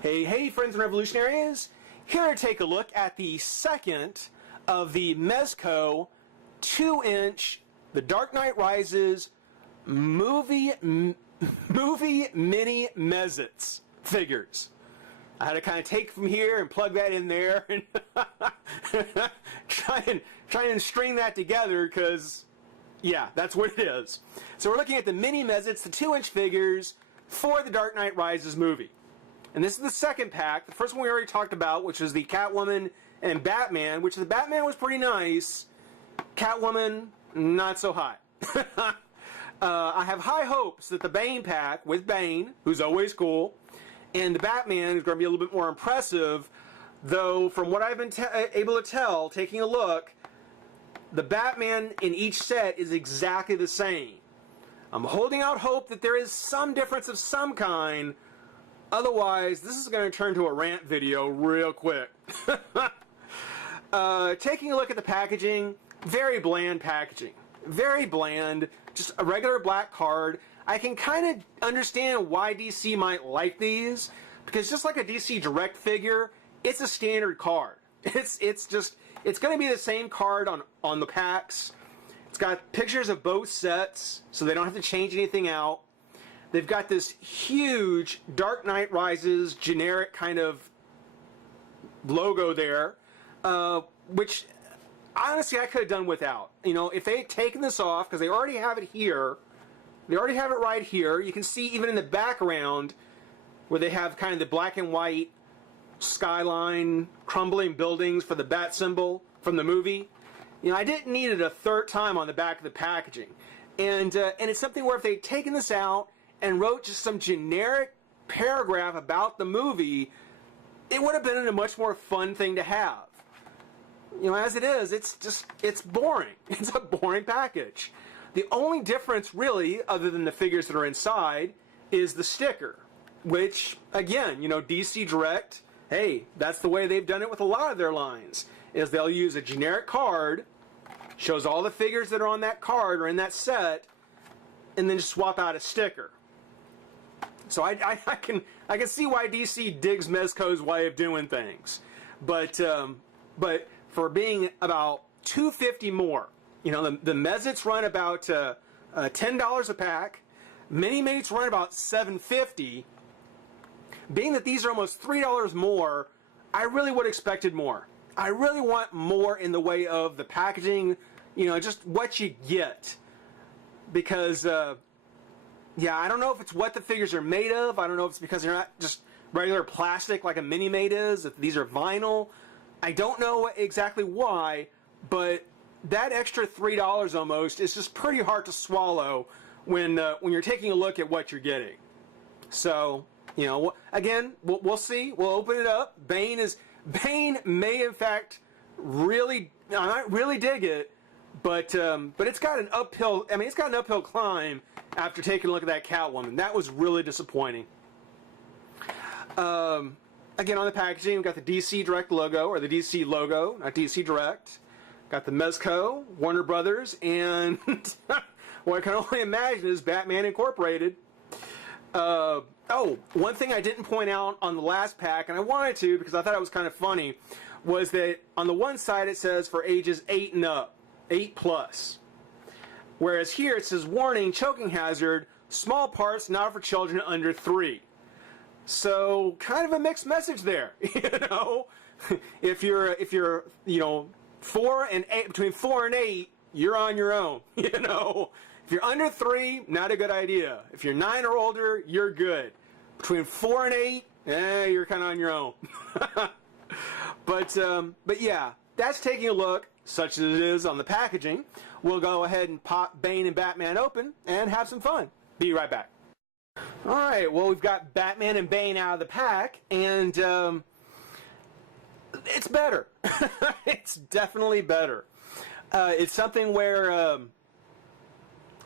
Hey friends and revolutionaries, here to take a look at the second of the Mezco 2-inch The Dark Knight Rises movie mini Mez-Its figures. I had to kind of take from here and plug that in there and try and string that together because, yeah, that's what it is. So we're looking at the mini Mez-Its, the 2-inch figures for The Dark Knight Rises movie. And this is the second pack. The first one we already talked about, which was the Catwoman and Batman, which the Batman was pretty nice. Catwoman, not so hot. I have high hopes that the Bane pack with Bane, who's always cool, and the Batman is going to be a little bit more impressive, though from what I've been able to tell, taking a look, the Batman in each set is exactly the same. I'm holding out hope that there is some difference of some kind. Otherwise, this is going to turn to a rant video real quick. Taking a look at the packaging, very bland packaging. Very bland, just a regular black card. I can kind of understand why DC might like these, because just like a DC Direct figure, it's a standard card. It's going to be the same card on the packs. It's got pictures of both sets, so they don't have to change anything out. They've got this huge Dark Knight Rises generic kind of logo there, which honestly I could have done without. You know, if they had taken this off, because they already have it here, they already have it right here. You can see even in the background where they have kind of the black and white skyline, crumbling buildings for the bat symbol from the movie. You know, I didn't need it a third time on the back of the packaging. And it's something where if they'd taken this out and wrote just some generic paragraph about the movie, it would have been a much more fun thing to have. You know, as it is, it's boring. It's a boring package. The only difference really, other than the figures that are inside, is the sticker. Which, again, you know, DC Direct, hey, that's the way they've done it with a lot of their lines, is they'll use a generic card, shows all the figures that are on that card or in that set, and then just swap out a sticker. So I can see why DC digs Mezco's way of doing things, but for being about $2.50 more, you know, the Mez-Its run about $10 a pack, mini Mez-Its run about $7.50. Being that these are almost $3 more, I really would have expected more. I really want more in the way of the packaging, you know, just what you get, because. Yeah, I don't know if it's what the figures are made of. I don't know if it's because they're not just regular plastic like a mini-made is, if these are vinyl. I don't know exactly why, but that extra $3 almost is just pretty hard to swallow when you're taking a look at what you're getting. So, you know, again, we'll see. We'll open it up. Bane may in fact really, I might really dig it, but it's got an uphill. I mean, it's got an uphill climb after taking a look at that Catwoman. That was really disappointing. Again, on the packaging, we've got the DC Direct logo, or the DC logo, not DC Direct. Got the Mezco, Warner Brothers, and what I can only imagine is Batman Incorporated. Oh, one thing I didn't point out on the last pack, and I wanted to because I thought it was kind of funny, was that on the one side it says for ages 8 and up, 8 plus. Whereas here it says, warning, choking hazard, small parts not for children under 3. So, kind of a mixed message there, you know? If you're, you know, 4 and 8, between 4 and 8, you're on your own, you know? If you're under 3, not a good idea. If you're 9 or older, you're good. Between 4 and 8, you're kind of on your own. But yeah, that's taking a look, such as it is on the packaging. We'll go ahead and pop Bane and Batman open and have some fun. Be right back. Alright, well, we've got Batman and Bane out of the pack, and it's better. It's definitely better. It's something where I'm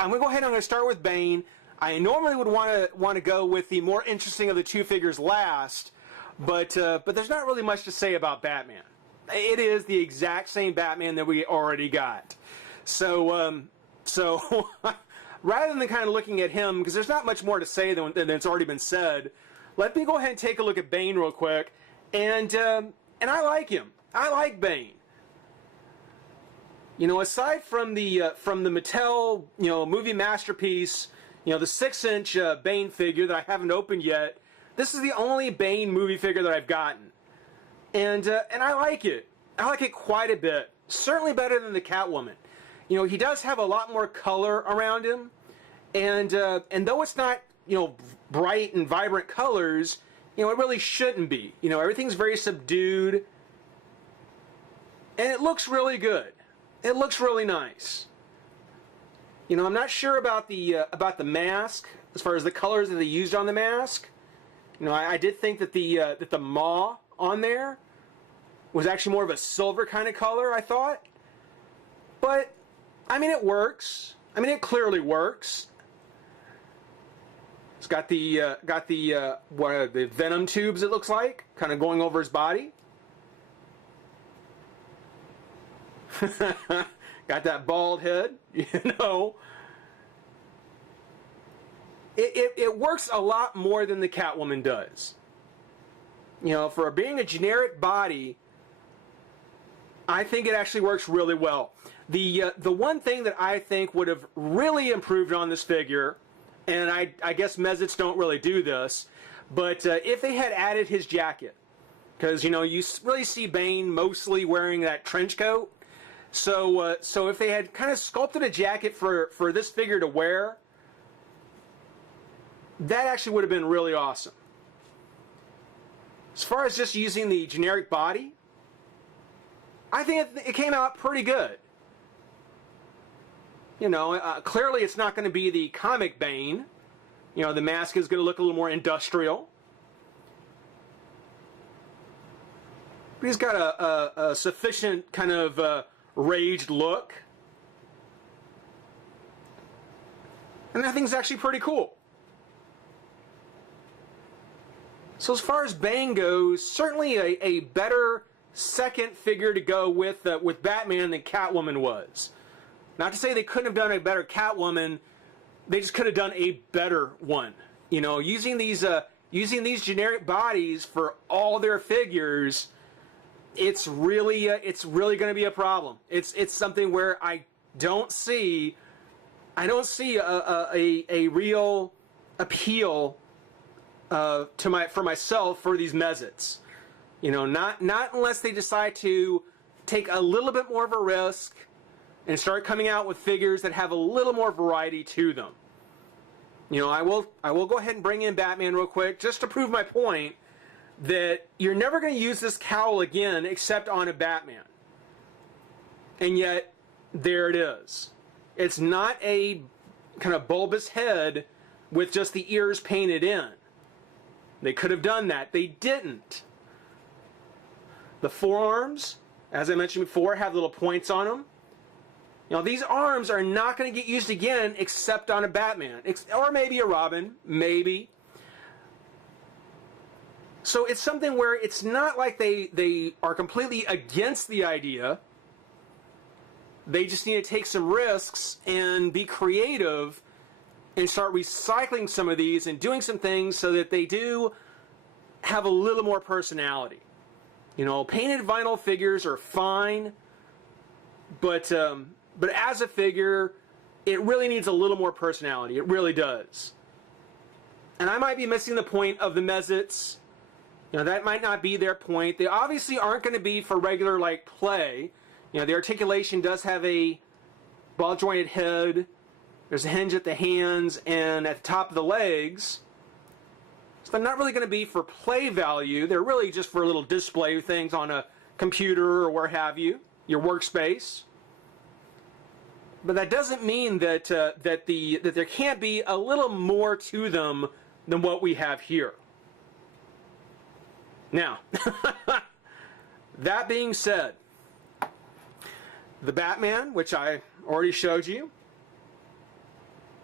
going to go ahead and I'm going to start with Bane. I normally would want to go with the more interesting of the two figures last, but there's not really much to say about Batman. It is the exact same Batman that we already got. So rather than kind of looking at him, because there's not much more to say than it's already been said, let me go ahead and take a look at Bane real quick. And I like him. I like Bane. You know, aside from the Mattel, you know, movie masterpiece, you know, the 6-inch Bane figure that I haven't opened yet, this is the only Bane movie figure that I've gotten. And I like it. I like it quite a bit. Certainly better than the Catwoman. You know, he does have a lot more color around him. And though it's not, you know, bright and vibrant colors, you know, it really shouldn't be. You know, everything's very subdued. And it looks really good. It looks really nice. You know, I'm not sure about the mask as far as the colors that they used on the mask. You know, I did think that the maw on there was actually more of a silver kind of color, I thought. But I mean, it works. I mean, it clearly works. It's got the what are the venom tubes, it looks like, kind of going over his body. Got that bald head, you know. It works a lot more than the Catwoman does. You know, for being a generic body, I think it actually works really well. The one thing that I think would have really improved on this figure, and I guess Mez-Its don't really do this, but if they had added his jacket, because, you know, you really see Bane mostly wearing that trench coat. So if they had kind of sculpted a jacket for this figure to wear, that actually would have been really awesome. As far as just using the generic body, I think it came out pretty good. You know, clearly it's not going to be the comic Bane. You know, the mask is going to look a little more industrial. But he's got a sufficient kind of raged look. And that thing's actually pretty cool. So as far as Bane goes, certainly a better second figure to go with Batman than Catwoman was. Not to say they couldn't have done a better Catwoman, they just could have done a better one. You know, using these generic bodies for all their figures, it's really going to be a problem. It's something where I don't see a real appeal for myself for these Mez-Its. You know, not unless they decide to take a little bit more of a risk and start coming out with figures that have a little more variety to them. You know, I will go ahead and bring in Batman real quick just to prove my point that you're never going to use this cowl again except on a Batman. And yet, there it is. It's not a kind of bulbous head with just the ears painted in. They could have done that. They didn't. The forearms, as I mentioned before, have little points on them. You know, these arms are not going to get used again except on a Batman. Or maybe a Robin. Maybe. So it's something where it's not like they are completely against the idea. They just need to take some risks and be creative and start recycling some of these and doing some things so that they do have a little more personality. You know, painted vinyl figures are fine, but as a figure, it really needs a little more personality. It really does. And I might be missing the point of the Mez-Its. You know, that might not be their point. They obviously aren't going to be for regular, like, play. You know, the articulation does have a ball-jointed head. There's a hinge at the hands and at the top of the legs. So they're not really going to be for play value. They're really just for little display things on a computer or where have you, your workspace. But that doesn't mean that that there can't be a little more to them than what we have here. Now, that being said, the Batman, which I already showed you,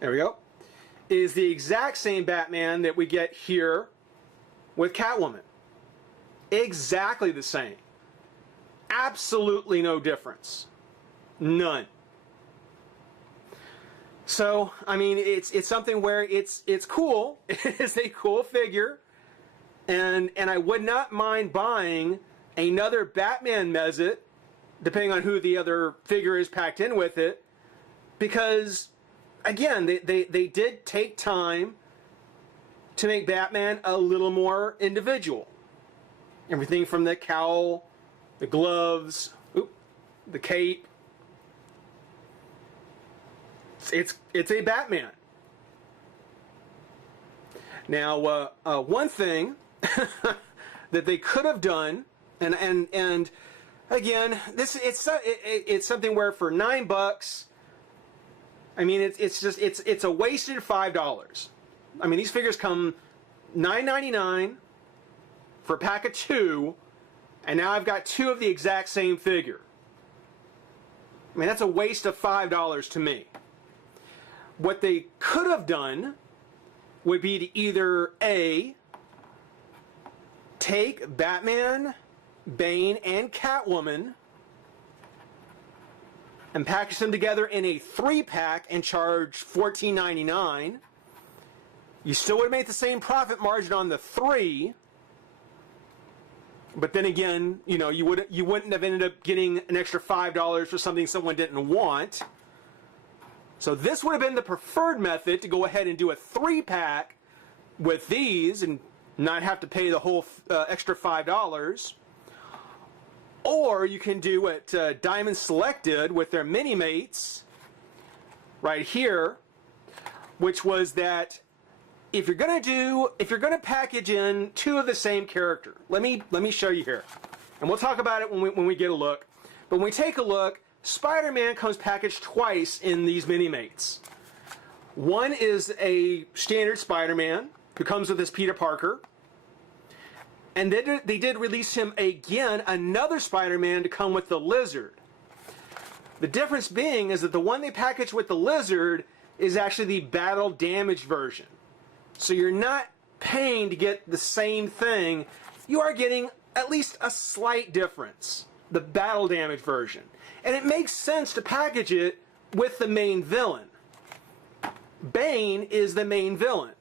there we go, is the exact same Batman that we get here with Catwoman. Exactly the same. Absolutely no difference. None. So, I mean, it's something where it's cool. It's a cool figure. and I would not mind buying another Batman Mez-It, depending on who the other figure is packed in with it, because, again, they did take time to make Batman a little more individual. Everything from the cowl, the gloves, the cape. It's a Batman. Now, one thing that they could have done, and again, it's something where for $9, I mean, it's a wasted $5. I mean, these figures come $9.99 for a pack of 2, and now I've got 2 of the exact same figure. I mean, that's a waste of $5 to me. What they could have done would be to either A, take Batman, Bane, and Catwoman and package them together in a 3-pack and charge $14.99. You still would have made the same profit margin on the 3, but then again, you know, you wouldn't have ended up getting an extra $5 for something someone didn't want. So this would have been the preferred method, to go ahead and do a 3-pack with these and not have to pay the whole extra $5. Or you can do what Diamond Select did with their Mini-Mates right here, which was that if you're gonna package in 2 of the same character, let me show you here, and we'll talk about it when we get a look. But when we take a look, Spider-Man comes packaged twice in these Mini-Mates. One is a standard Spider-Man who comes with his Peter Parker, and then they did release him again, another Spider-Man to come with the Lizard. The difference being is that the one they packaged with the Lizard is actually the battle damage version. So you're not paying to get the same thing. You are getting at least a slight difference, the battle damage version. And it makes sense to package it with the main villain. Bane is the main villain.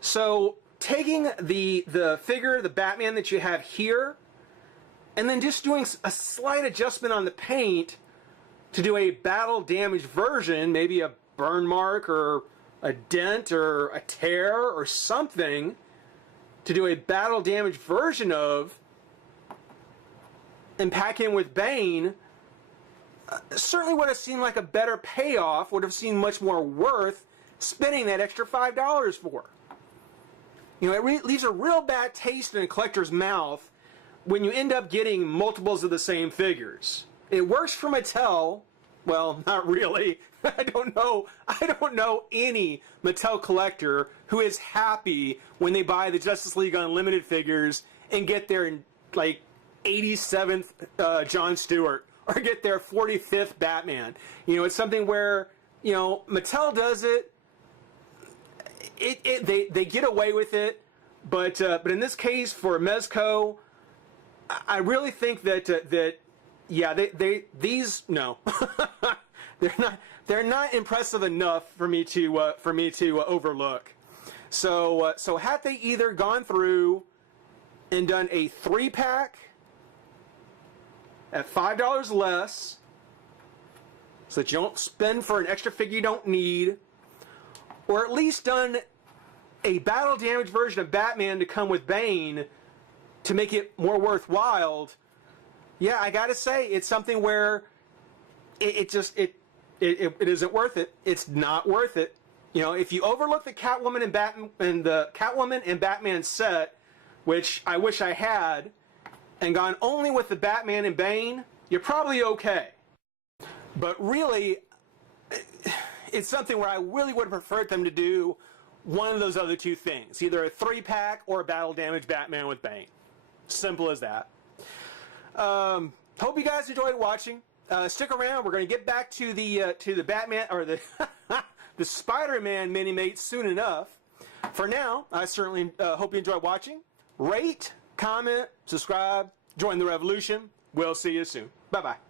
So taking the figure, the Batman that you have here, and then just doing a slight adjustment on the paint to do a battle damage version, maybe a burn mark or a dent or a tear or something, to do a battle damage version of, and pack in with Bane, certainly would have seemed like a better payoff, would have seemed much more worth spending that extra $5 for. You know, it leaves a real bad taste in a collector's mouth when you end up getting multiples of the same figures. It works for Mattel. Well, not really. I don't know any Mattel collector who is happy when they buy the Justice League Unlimited figures and get their like 87th John Stewart or get their 45th Batman. You know, it's something where, you know, Mattel does it. They get away with it, but in this case for Mezco, I really think that yeah, these no, they're not impressive enough for me to overlook. So had they either gone through and done a 3-pack at $5 less, so that you don't spend for an extra figure you don't need, or at least done a battle damage version of Batman to come with Bane to make it more worthwhile, yeah, I gotta say, it's something where it isn't worth it. It's not worth it. You know, if you overlook the Catwoman and Batman set, which I wish I had, and gone only with the Batman and Bane, you're probably okay. But really, it's something where I really would have preferred them to do one of those other 2 things, either a 3-pack or a battle damage Batman with Bane. Simple as that. Hope you guys enjoyed watching. Stick around. We're going to get back to the Batman or the the Spider-Man Mini-Mates soon enough. For now, I certainly hope you enjoyed watching. Rate, comment, subscribe, join the revolution. We'll see you soon. Bye-bye.